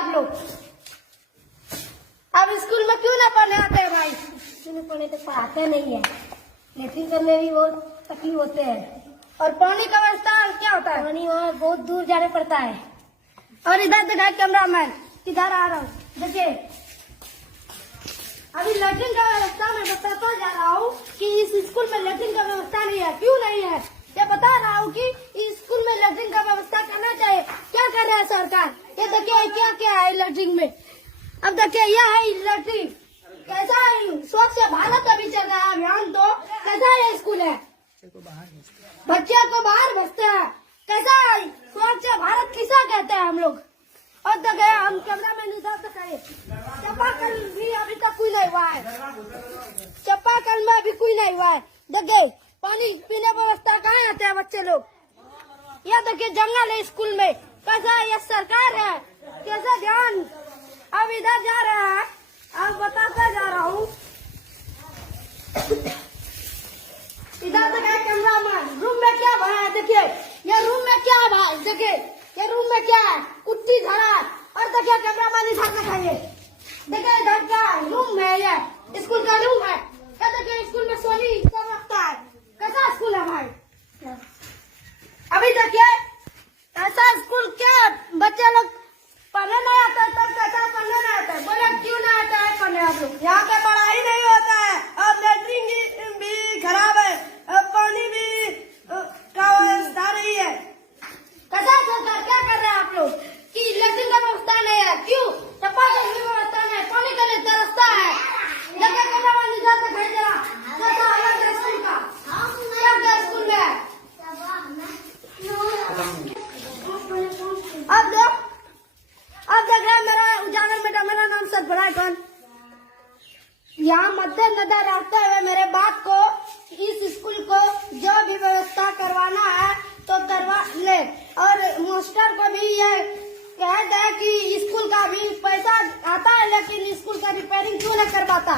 आप लोग? अब स्कूल में क्यों ना पढ़ने आते हैं भाई? स्कूल में पढ़ने तो पढ़ाते नहीं है, लेकिन करने भी बहुत तकलीफ होते हैं। और पानी का व्यवस्था क्या होता है? पानी वहाँ बहुत दूर जाने पड़ता है। और इधर दिखाए कैमरा मैन, किधर आ रहा हूँ, देखिए अभी लैट्रिन का व्यवस्था मैं बताता जा रहा हूँ कि इस स्कूल में लैट्रिन का व्यवस्था नहीं है। क्यों नहीं है ये बता रहा हूँ कि इस स्कूल में लैट्रिन का व्यवस्था करना चाहिए। क्या कर रहा है सरकार? ये देखिए क्या क्या है लैट्रिन में। अब देखिए यह है लैट्रिन, कैसा है? स्वच्छ भारत अभी चल रहा है अभियान, तो कैसा ये स्कूल है? बच्चे को बाहर भेजते हैं। कैसा है? स्वच्छ भारत किसा कहते हैं हम लोग? और देखिए हम कैमरा में उधर तक आए, चापाकल भी अभी तक कोई नहीं हुआ है। चापाकल में अभी कोई नहीं हुआ है। देखिए पानी पीने व्यवस्था कहाँ आते हैं बच्चे लोग? यह देखिए जंगल है स्कूल में। कैसा ये सरकार है? कैसा ध्यान? अब इधर जा रहा है, अब बताता जा रहा हूँ। इधर देखिए कैमरा मैन, रूम में क्या भरा है? देखिए ये रूम में क्या है? देखिए ये रूम में क्या है? कुट्टी धरा। और देखिए कैमरा मैन इधर दिखाइए, देखिए इधर क्या रूम है? ये स्कूल का रूम है। क्या देखिए स्कूल में सोनी सब रखता है। कैसा स्कूल है भाई? अभी देखिए ऐसा स्कूल क्या बच्चे लोग पढ़ने नहीं आता है, तब कैसा पढ़ने नहीं आता है? बोले क्यों नहीं आता है पढ़ने आप लोग? यहाँ पे पढ़ाई नहीं होता है, और लैट्रिन भी खराब है, और पानी भी का व्यवस्था नहीं है। कैसा सरकार क्या कर रहे हैं आप लोग कि लैट्रिन का व्यवस्था नहीं है? क्यों? चापाकल की व्यवस्था नहीं है, पानी के लिए तरसता है। जगह कैसा पानी जाता है जरा, कैसा अलग है स्कूल का? क्या क्या स्कूल में है? अब देख रहे हैं मेरा उजागर बेटा, मेरा नाम सतभरा कौन। यहाँ मद्देनजर रखते हुए मेरे बात को, इस स्कूल को जो भी व्यवस्था करवाना है तो करवा ले। और मास्टर को भी ये कहते हैं कि स्कूल का भी पैसा आता है, लेकिन स्कूल का रिपेयरिंग क्यों नहीं करवाता?